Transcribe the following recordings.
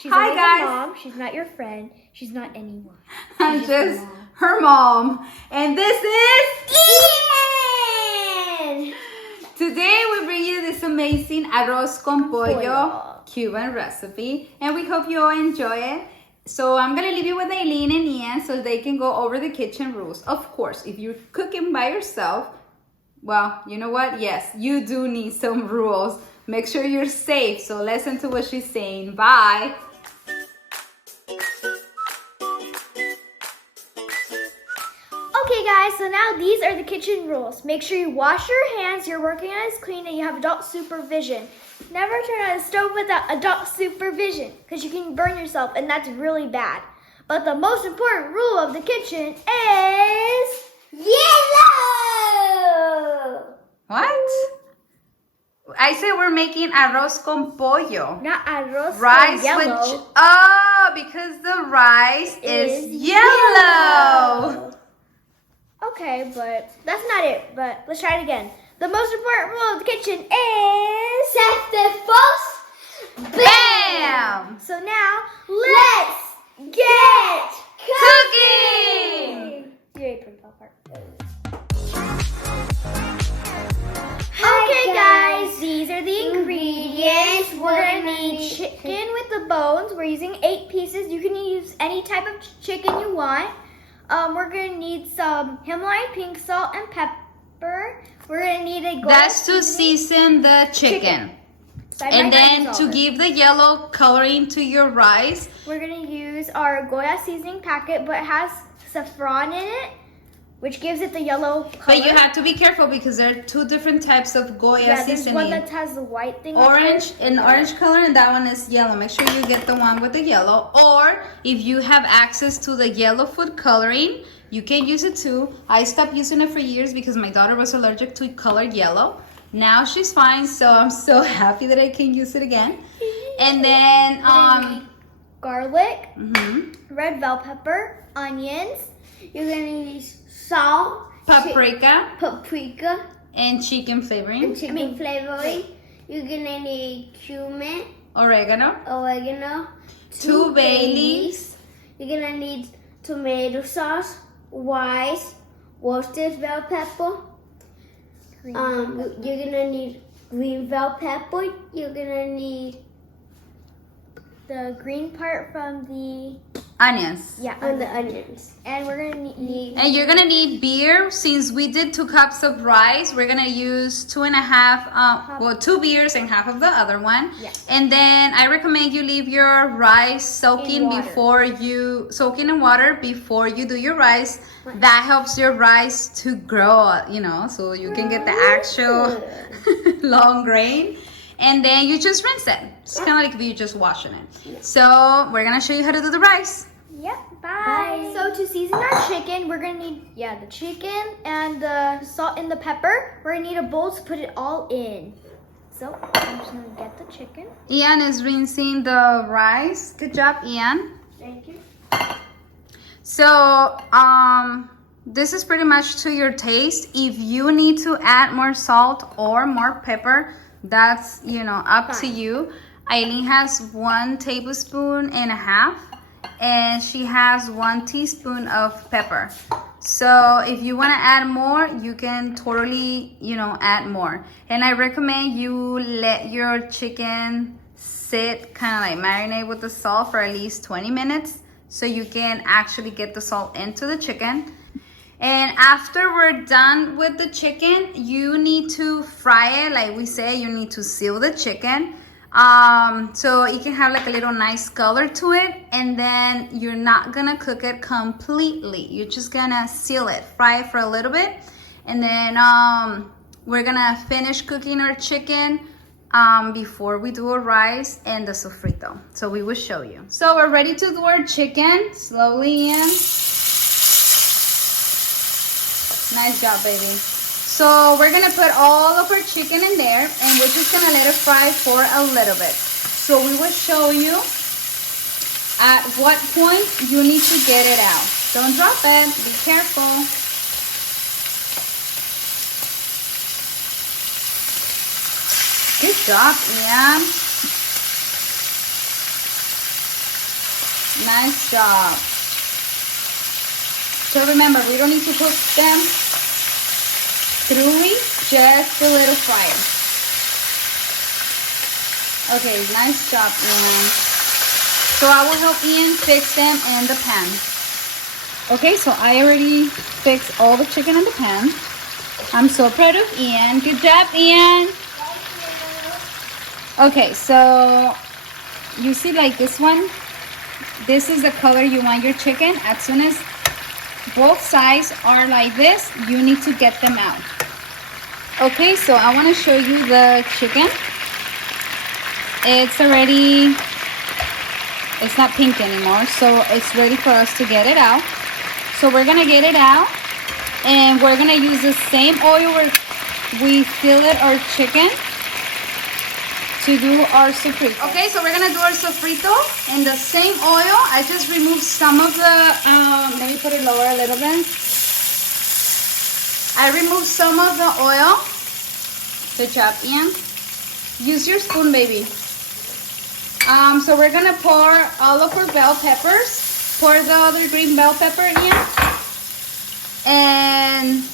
She's Hi only guys. your mom. She's not your friend. She's not anyone. I'm just her mom. And this is Ian! Today we bring you this amazing arroz con pollo Cuban recipe, and we hope you all enjoy it. So I'm gonna leave you with Aileen and Ian so they can go over the kitchen rules. Of course, if you're cooking by yourself, well, you know what? Yes, you do need some rules. Make sure you're safe. So listen to what she's saying. Bye. Okay guys, so now these are the kitchen rules. Make sure you wash your hands, your working hands clean, and you have adult supervision. Never turn on the stove without adult supervision, because you can burn yourself, and that's really bad. But the most important rule of the kitchen is yellow! What? I said we're making arroz con pollo. Not arroz Rice con yellow. with... Oh, because the rice is yellow. Okay, but that's not it. But let's try it again. The most important rule of the kitchen is set the first Bam! So now let's get Cooking! You ate the part. Okay, guys, these are the ingredients. We're gonna need chicken with the bones. We're using 8 pieces. You can use any type of chicken you want. We're gonna need some Himalayan pink salt and pepper. We're gonna need a goya That's to season the chicken. And then to give the yellow coloring to your rice. We're gonna use our goya seasoning packet, but it has saffron in it, which gives it the yellow color. But you have to be careful because there are 2 different types of goya seasoning. There's one that has the white thing. Orange color, and that one is yellow. Make sure you get the one with the yellow. Or if you have access to the yellow food coloring, you can use it too. I stopped using it for years because my daughter was allergic to colored yellow. Now she's fine, so I'm so happy that I can use it again. And then garlic, red bell pepper, onions. You're gonna need salt, paprika, and chicken flavoring. You're gonna need cumin, oregano, 2 bay leaves. You're gonna need tomato sauce, rice, roasted bell pepper. You're gonna need green bell pepper. You're gonna need the green part from the onions. Yeah, on the onions. And we're gonna need. And you're gonna need beer. Since we did 2 cups of rice, we're gonna use 2.5. 2 beers and half of the other one. Yeah. And then I recommend you leave your rice soaking in water before you do your rice. That helps your rice to grow, so you can get the actual long grain. And then you just rinse it. It's kind of like if you're just washing it. Yeah. So we're gonna show you how to do the rice. Yep, bye. So to season our chicken, we're gonna need, the chicken and the salt and the pepper. We're gonna need a bowl to put it all in. So I'm just gonna get the chicken. Ian is rinsing the rice. Good job, Ian. Thank you. So, this is pretty much to your taste. If you need to add more salt or more pepper, that's, up to you. Aileen has 1.5 tablespoons, and she has 1 teaspoon of pepper. So if you want to add more, you can totally, add more. And I recommend you let your chicken sit, kind of like marinate with the salt for at least 20 minutes so you can actually get the salt into the chicken. And after we're done with the chicken, you need to fry it. Like we say, you need to seal the chicken. So it can have like a little nice color to it. And then you're not gonna cook it completely. You're just gonna seal it, fry it for a little bit. And then we're gonna finish cooking our chicken before we do our rice and the sofrito. So we will show you. So we're ready to do our chicken. Slowly in. Nice job, baby. So we're gonna put all of our chicken in there, and we're just gonna let it fry for a little bit. So we will show you at what point you need to get it out. Don't drop it, be careful. Good job, Ian. Nice job. So remember, we don't need to cook them through, just a little fire. Okay, nice job, Ian. So I will help Ian fix them in the pan. Okay, so I already fixed all the chicken in the pan. I'm so proud of Ian. Good job, Ian. Okay, so you see like this one? This is the color you want your chicken. As soon as both sides are like this, you need to get them out. Okay, so I want to show you the chicken. It's already, it's not pink anymore, so it's ready for us to get it out. So we're gonna get it out, and we're gonna use the same oil where we fillet our chicken to do our sofrito. Okay, so we're gonna do our sofrito in the same oil. I just removed some of the, let me put it lower a little bit. I removed some of the oil. Good job, Ian. Use your spoon, baby. So we're gonna pour all of our bell peppers. Pour the other green bell pepper, Ian. And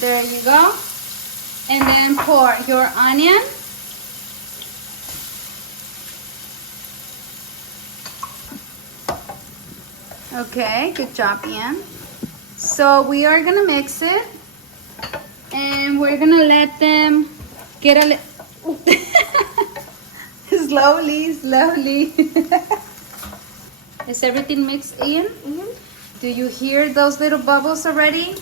there you go. And then pour your onion. Okay, good job, Ian. So we are gonna mix it, and we're gonna let them get a little slowly, slowly. Is everything mixed, Ian? Mm-hmm. Do you hear those little bubbles already?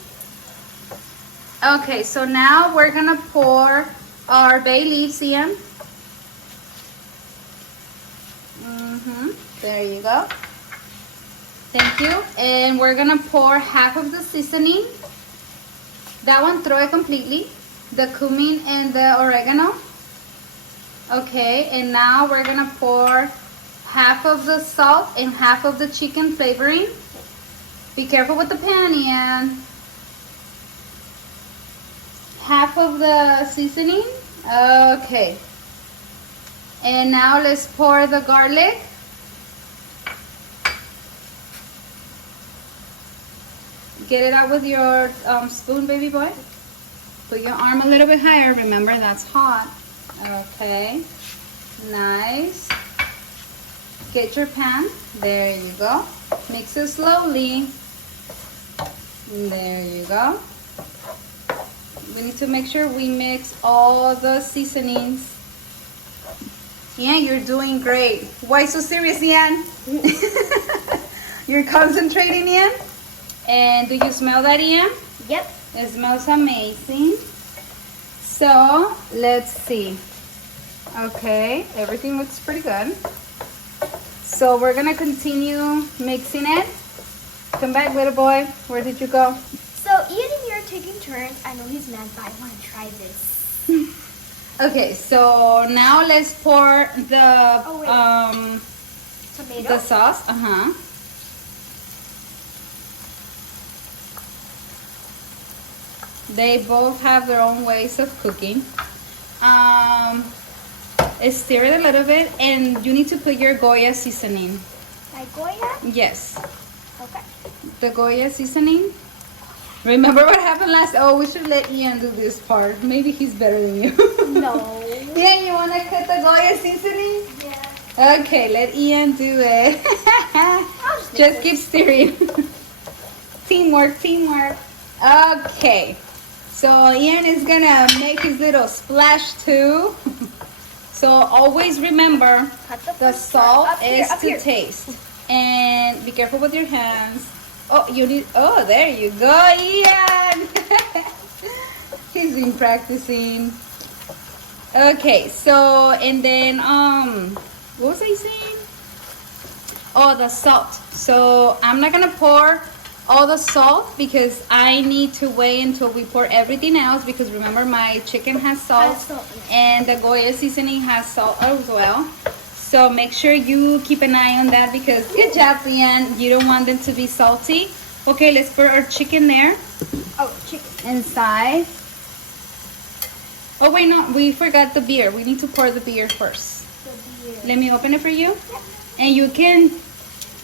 Okay, so now we're gonna pour our bay leaves, Ian. There you go. Thank you. And we're gonna pour half of the seasoning. That one, throw it completely. The cumin and the oregano. Okay, and now we're gonna pour half of the salt and half of the chicken flavoring. Be careful with the pan, Ian. Half of the seasoning. Okay. And now let's pour the garlic. Get it out with your spoon, baby boy. Put your arm a little bit higher. Remember, that's hot. Okay. Nice. Get your pan. There you go. Mix it slowly. There you go. We need to make sure we mix all the seasonings. Yeah, you're doing great. Why so serious, Ian? You're concentrating, Ian? And do you smell that, Ian? Yep. It smells amazing. So, let's see. Okay, everything looks pretty good. So we're gonna continue mixing it. Come back, little boy. Where did you go? So Ian and you are taking turns. I know he's mad, but I want to try this. Okay, so now let's pour the tomato. the sauce. They both have their own ways of cooking. Stir it a little bit, and you need to put your goya seasoning. My goya? Yes. Okay. The goya seasoning. Remember what happened last? Oh, we should let Ian do this part. Maybe he's better than you. No. Ian, you want to cut the goya seasoning? Yeah. Okay, let Ian do it. Just keep stirring. Teamwork, teamwork. Okay. So Ian is gonna make his little splash too. So always remember, the salt is to taste. And be careful with your hands. Oh, you need, oh, there you go, Ian. He's been practicing. Okay, so, and then, what was I saying? Oh, the salt. So I'm not gonna pour all the salt because I need to wait until we pour everything else, because remember my chicken has salt, and the goya seasoning has salt as well. So make sure you keep an eye on that, because good job, Ian. You don't want them to be salty. Okay, let's put our chicken there. Oh, chicken. Inside. Oh wait, no, we forgot the beer. We need to pour the beer first. The beer. Let me open it for you. Yep. And you can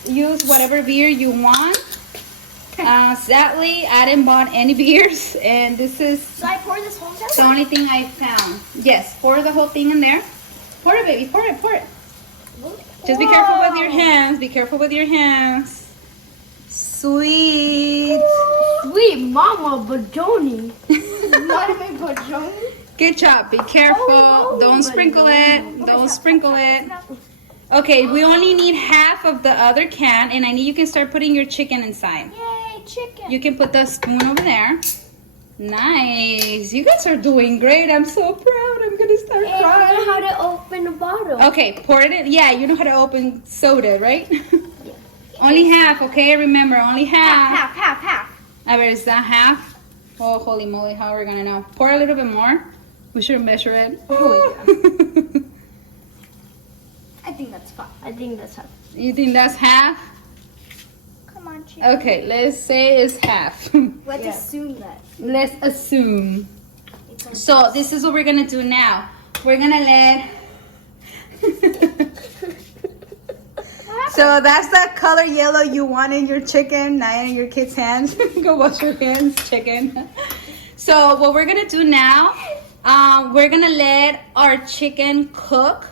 use whatever beer you want. Sadly, I didn't buy any beers, and this is So I pour this whole the only thing I found. Yes, pour the whole thing in there. Pour it, baby. Pour it. Pour it. Just be careful with your hands. Be careful with your hands. Sweet. Sweet Mama Bajoni. Mama Bajoni. Good job. Be careful. Don't sprinkle it. Don't sprinkle it. Okay, we only need half of the other can, and I need you can start putting your chicken inside. Yay, chicken. You can put the spoon over there. Nice. You guys are doing great. I'm so proud. I'm going to start And crying. I know how to open a bottle. Okay, pour it in. Yeah, you know how to open soda, right? Only half, okay? Remember, only half. Half. A ver, is that half? Oh, holy moly, how are we going to know? Pour a little bit more. We should measure it. Oh, yeah. I think that's fine. I think that's half. You think that's half? Come on, chicken. Okay, let's say it's half. Let's assume that. Let's assume. So this is what we're gonna do now. We're gonna let. So that's the color yellow you want in your chicken, not in your kid's hands. Go wash your hands, chicken. So what we're gonna do now, we're gonna let our chicken cook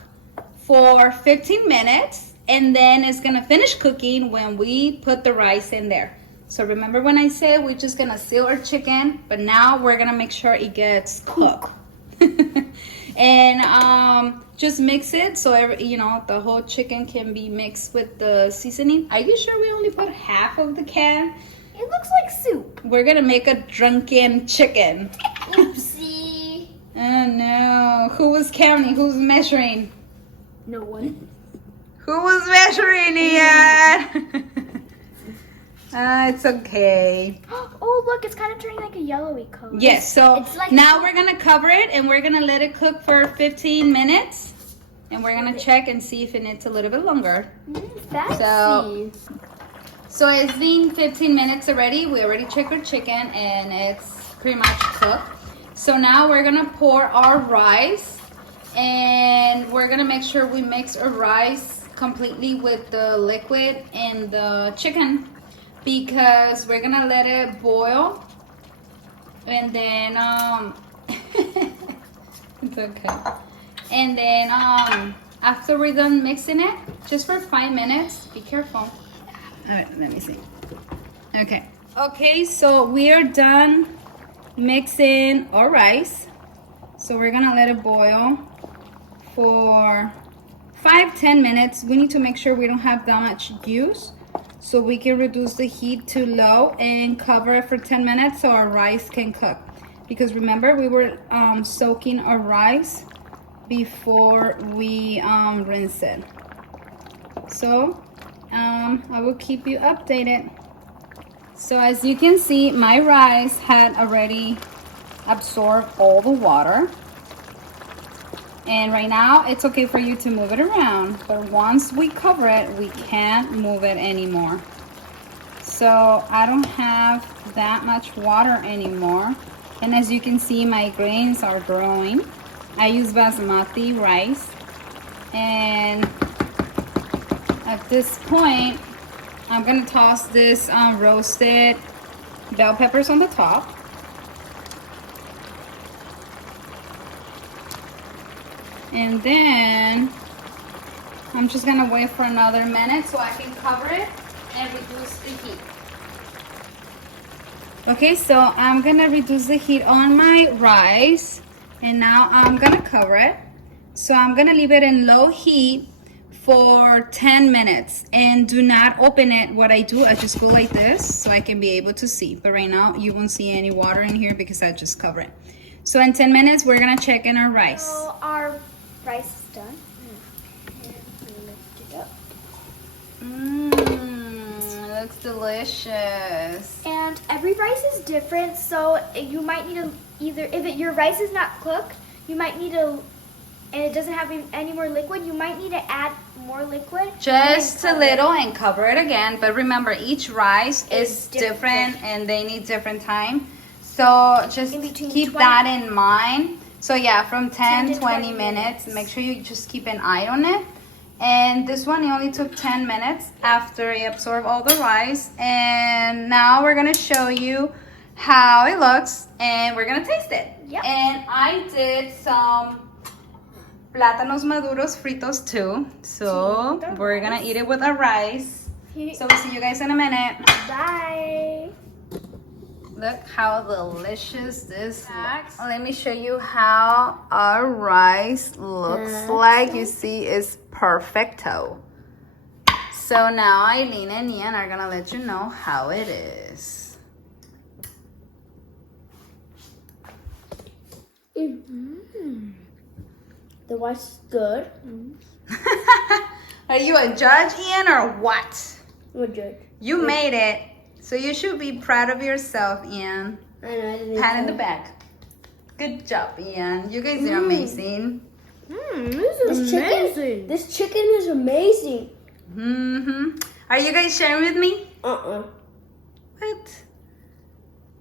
for 15 minutes, and then it's gonna finish cooking when we put the rice in there. So remember when I said we're just gonna seal our chicken, but now we're gonna make sure it gets cooked. And just mix it so the whole chicken can be mixed with the seasoning. Are you sure we only put half of the can? It looks like soup. We're gonna make a drunken chicken. Oopsie. Oh no, who was counting? Who's measuring? No one. Who was measuring it? It's okay. Oh, look, it's kind of turning like a yellowy color. Yes, so It's like now we're going to cover it and we're going to let it cook for 15 minutes. And we're going to check and see if it needs a little bit longer. Fancy. So it's been 15 minutes already. We already checked our chicken and it's pretty much cooked. So now we're going to pour our rice. And we're going to make sure we mix our rice completely with the liquid and the chicken, because we're gonna let it boil, and then it's okay. And then after we're done mixing it, just for 5 minutes, be careful. All right, let me see. Okay, so we are done mixing our rice. So we're gonna let it boil for 5-10 minutes. We need to make sure we don't have that much juice, so we can reduce the heat to low and cover it for 10 minutes so our rice can cook. Because remember, we were soaking our rice before we rinse it. So I will keep you updated. So as you can see, my rice had already absorbed all the water. And right now, it's okay for you to move it around. But once we cover it, we can't move it anymore. So I don't have that much water anymore. And as you can see, my grains are growing. I use basmati rice. And at this point, I'm gonna toss this roasted bell peppers on the top. And then I'm just gonna wait for another minute so I can cover it and reduce the heat. Okay, so I'm gonna reduce the heat on my rice, and now I'm gonna cover it. So I'm gonna leave it in low heat for 10 minutes, and do not open it. What I do, I just go like this so I can be able to see. But right now you won't see any water in here because I just cover it. So in 10 minutes, we're gonna check in our rice. So our rice is done. It looks delicious. And every rice is different, so you might need to your rice is not cooked, you might need to, and it doesn't have any more liquid, you might need to add more liquid. Just a little and cover it again. But remember, each rice is different and they need different time. So just keep that in mind. So yeah, from 10 to 20 minutes, make sure you just keep an eye on it. And this one, it only took 10 minutes after it absorbed all the rice. And now we're gonna show you how it looks and we're gonna taste it. Yep. And I did some plátanos maduros fritos too. So we're gonna eat it with our rice. So we'll see you guys in a minute. Bye. Look how delicious this looks. Let me show you how our rice looks like. You see, it's perfecto. So now Eileen and Ian are gonna let you know how it is. The rice is good. Are you a judge, Ian, or what? I'm a judge. You made it. So you should be proud of yourself, Ian. I know, I didn't Pat in the back. Good job, Ian. You guys are amazing. This is amazing. This chicken is amazing. Are you guys sharing with me? What?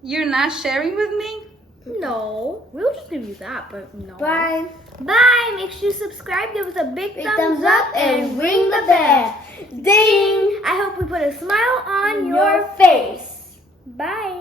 You're not sharing with me? No. We'll just give you that, but no. Bye. Bye. Make sure you subscribe, give us a big thumbs up, and ring the bell. Ding. I hope we put a smile on your face. Bye.